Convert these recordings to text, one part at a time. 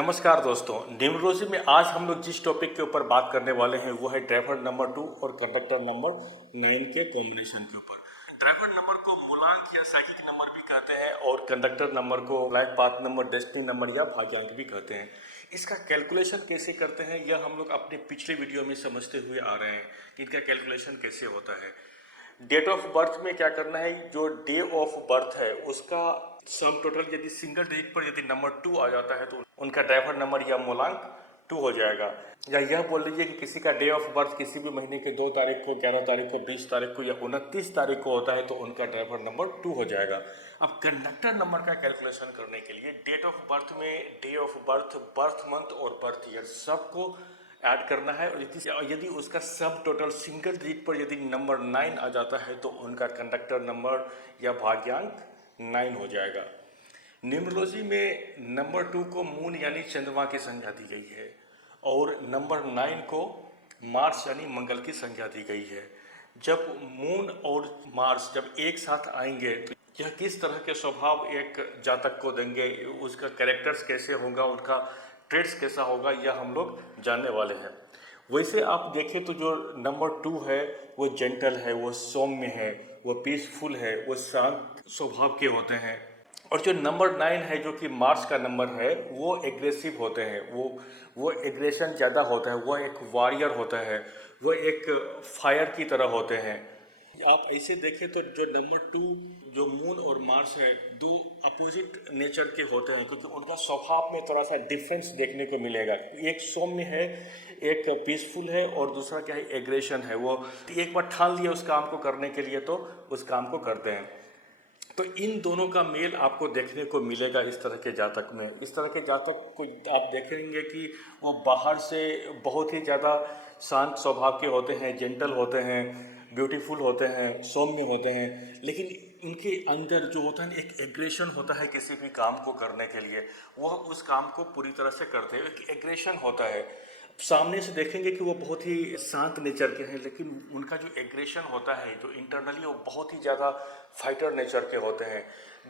नमस्कार दोस्तों, न्यूमरोलॉजी में आज हम लोग जिस टॉपिक के ऊपर बात करने वाले हैं वो है ड्राइवर नंबर 2 और कंडक्टर नंबर 9 के कॉम्बिनेशन के ऊपर। ड्राइवर नंबर को मूलांक या साइकिक नंबर भी कहते हैं और कंडक्टर नंबर को life path number, destiny number या भाग्यांक भी कहते हैं। इसका कैलकुलेशन कैसे करते हैं यह हम लोग अपने पिछले वीडियो में समझते हुए आ रहे हैं कि इनका कैलकुलेशन कैसे होता है। डेट ऑफ बर्थ में क्या करना है, जो डे ऑफ बर्थ है उसका सम टोटल यदि सिंगल डिजिट पर यदि नंबर 2 आ जाता है तो उनका ड्राइवर नंबर या मूलांक 2 हो जाएगा। या यह बोल लीजिए कि किसी का डे ऑफ बर्थ किसी भी महीने के 2 तारीख को, 11 तारीख को, 20 तारीख को या 29 तारीख को होता है तो उनका ड्राइवर नंबर 2 हो जाएगा। अब कंडक्टर नंबर का कैलकुलेशन करने के लिए डेट ऑफ बर्थ में day of birth, birth month और बर्थ ईयर सबको ऐड करना है और यदि उसका सब टोटल सिंगल डिजिट पर यदि नंबर 9 आ जाता है तो उनका कंडक्टर नंबर या भाग्यांक 9 हो जाएगा। न्यूमरोलॉजी में नंबर 2 को मून यानी चंद्रमा की संज्ञा दी गई है और नंबर 9 को मार्स यानी मंगल की संज्ञा दी गई है। जब मून और मार्स जब एक साथ आएंगे तो यह किस तरह के स्वभाव एक जातक को देंगे, उसका कैरेक्टर्स कैसे होगा, उनका ट्रेड्स कैसा होगा, यह हम लोग जानने वाले हैं। वैसे आप देखें तो जो नंबर 2 है वो जेंटल है, वो सौम्य है, वो पीसफुल है, वो शांत स्वभाव के होते हैं। और जो नंबर 9 है जो कि मार्स का नंबर है वो एग्रेसिव होते हैं, वो एग्रेशन ज़्यादा होता है, वो एक वॉरियर होता है, वो एक फायर की तरह होते हैं। आप ऐसे देखें तो जो नंबर 2 जो मून और मार्स है दो अपोजिट नेचर के होते हैं क्योंकि उनका स्वभाव में थोड़ा सा डिफरेंस देखने को मिलेगा। एक सौम्य है, एक पीसफुल है और दूसरा क्या है, एग्रेशन है। वो एक बार ठान लिया उस काम को करने के लिए तो उस काम को करते हैं। तो इन दोनों का मेल आपको देखने को मिलेगा इस तरह के जातक में। इस तरह के जातक को आप देखेंगे कि वो बाहर से बहुत ही ज़्यादा शांत स्वभाव के होते हैं, जेंटल होते हैं, ब्यूटीफुल होते हैं, सौम्य होते हैं, लेकिन उनके अंदर जो होता है एक एग्रेशन होता है किसी भी काम को करने के लिए, वह उस काम को पूरी तरह से करते हैं। एक एग्रेशन होता है, सामने से देखेंगे कि वो बहुत ही शांत नेचर के हैं लेकिन उनका जो एग्रेशन होता है, जो इंटरनली वो बहुत ही ज़्यादा फाइटर नेचर के होते हैं,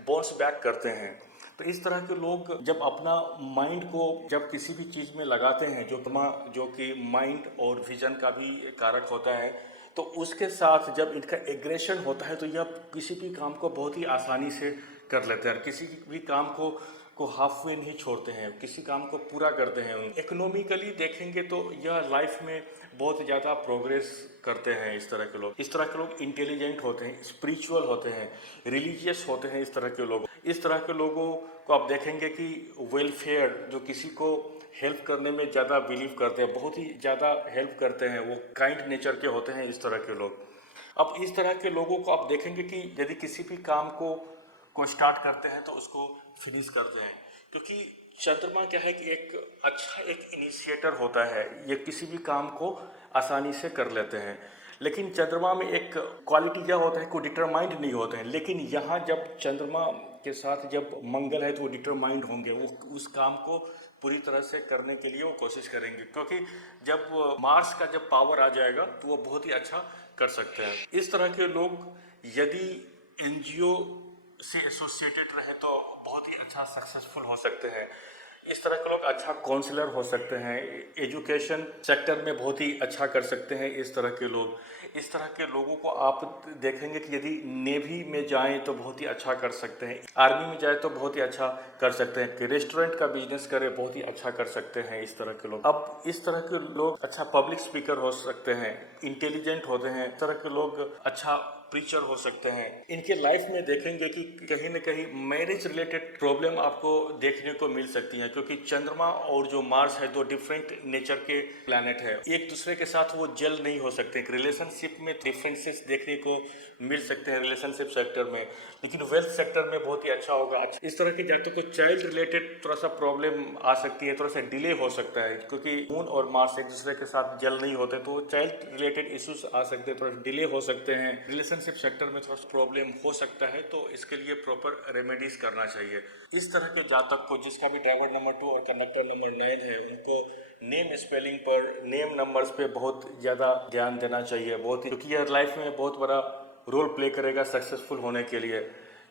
बाउंस बैक करते हैं। तो इस तरह के लोग जब अपना माइंड को जब किसी भी चीज़ में लगाते हैं जो कि माइंड और विजन का भी कारक होता है, तो उसके साथ जब इनका एग्रेशन होता है तो यह किसी भी काम को बहुत ही आसानी से कर लेते हैं। किसी भी काम को हाफ वे नहीं छोड़ते हैं, किसी काम को पूरा करते हैं। इकोनॉमिकली देखेंगे तो यह लाइफ में बहुत ज़्यादा प्रोग्रेस करते हैं। इस तरह के लोग इंटेलिजेंट होते हैं, स्पिरिचुअल होते हैं, रिलीजियस होते हैं। इस तरह के लोगों को आप देखेंगे कि वेलफेयर, जो किसी को हेल्प करने में ज़्यादा बिलीव करते हैं, बहुत ही ज़्यादा हेल्प करते हैं, वो काइंड नेचर के होते हैं इस तरह के लोग। अब इस तरह के लोगों को आप देखेंगे कि यदि किसी भी काम को स्टार्ट करते हैं तो उसको फिनिश करते हैं, क्योंकि चंद्रमा क्या है कि एक इनिशिएटर होता है, ये किसी भी काम को आसानी से कर लेते हैं। लेकिन चंद्रमा में एक क्वालिटी क्या होता है, कोई डिटरमाइंड नहीं होते हैं। लेकिन यहाँ जब चंद्रमा के साथ जब मंगल है तो वो डिटरमाइंड होंगे, वो उस काम को पूरी तरह से करने के लिए वो कोशिश करेंगे, क्योंकि जब मार्स का जब पावर आ जाएगा तो वो बहुत ही अच्छा कर सकते हैं। इस तरह के लोग यदि एनजीओ से एसोसिएटेड रहे तो बहुत ही अच्छा सक्सेसफुल हो सकते हैं। इस तरह के लोग अच्छा काउंसलर हो सकते हैं, एजुकेशन सेक्टर में बहुत ही अच्छा कर सकते हैं। इस तरह के लोगों को आप देखेंगे कि यदि नेवी में जाएं तो बहुत ही अच्छा कर सकते हैं, आर्मी में जाए तो बहुत ही अच्छा कर सकते हैं, कि रेस्टोरेंट का बिजनेस करें बहुत ही अच्छा कर सकते हैं इस तरह के लोग। अब इस तरह के लोग अच्छा पब्लिक स्पीकर हो सकते हैं, इंटेलिजेंट होते हैं। इस तरह के लोग अच्छा प्रीचर हो सकते हैं। इनके लाइफ में देखेंगे कि कहीं ना कहीं मैरिज रिलेटेड प्रॉब्लम आपको देखने को मिल सकती है, क्योंकि चंद्रमा और जो मार्स है दो डिफरेंट नेचर के प्लैनेट है, एक दूसरे के साथ वो जेल नहीं हो सकते। रिलेशनशिप में डिफरेंसेस देखने को मिल सकते हैं रिलेशनशिप सेक्टर में, लेकिन वेल्थ सेक्टर में बहुत ही अच्छा होगा। इस तरह के जातकों को चाइल्ड रिलेटेड थोड़ा सा प्रॉब्लम आ सकती है, थोड़ा सा डिले हो सकता है, क्योंकि मून और मार्स एक दूसरे के साथ जेल नहीं होते तो चाइल्ड रिलेटेड इश्यूज आ सकते हैं, थोड़ा डिले हो सकते हैं, रिलेशनशिप सेक्टर में थोड़ा प्रॉब्लम हो सकता है। तो इसके लिए प्रॉपर रेमेडीज करना चाहिए। इस तरह के जातक को जिसका भी ड्राइवर नंबर 2 और कंडक्टर नंबर 9 है, उनको नेम स्पेलिंग पर, नेम नंबर्स पे बहुत ज़्यादा ध्यान देना चाहिए, क्योंकि यह लाइफ में बहुत बड़ा रोल प्ले करेगा सक्सेसफुल होने के लिए।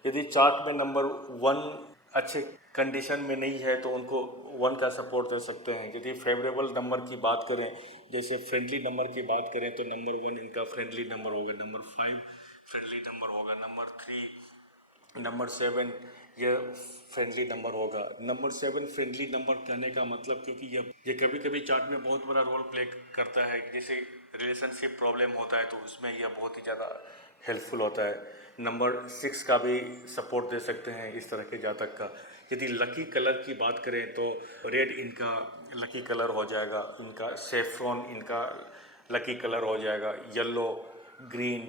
यदि चार्ट में नंबर 1 अच्छे कंडीशन में नहीं है तो उनको 1 का सपोर्ट दे सकते हैं। यदि फेवरेबल नंबर की बात करें, जैसे फ्रेंडली नंबर की बात करें, तो नंबर 1 इनका फ्रेंडली नंबर होगा, नंबर 5 फ्रेंडली नंबर होगा, नंबर 3, नंबर 7 ये फ्रेंडली नंबर होगा। नंबर 7 फ्रेंडली नंबर कहने का मतलब, क्योंकि ये कभी कभी चार्ट में बहुत बड़ा रोल प्ले करता है। जैसे रिलेशनशिप प्रॉब्लम होता है तो उसमें यह बहुत ही ज़्यादा हेल्पफुल होता है। नंबर 6 का भी सपोर्ट दे सकते हैं इस तरह के जातक का। यदि लकी कलर की बात करें तो रेड इनका लकी कलर हो जाएगा, इनका सेफ्रॉन इनका लकी कलर हो जाएगा, येलो, ग्रीन,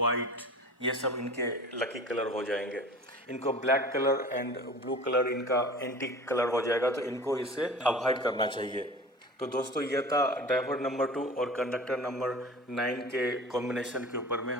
वाइट ये सब इनके लकी कलर हो जाएंगे। इनको black colour and blue colour इनका एंटी कलर हो जाएगा, तो इनको इससे अवॉइड करना चाहिए। तो दोस्तों, यह था ड्राइवर नंबर 2 और कंडक्टर नंबर 9 के कॉम्बिनेशन के ऊपर में।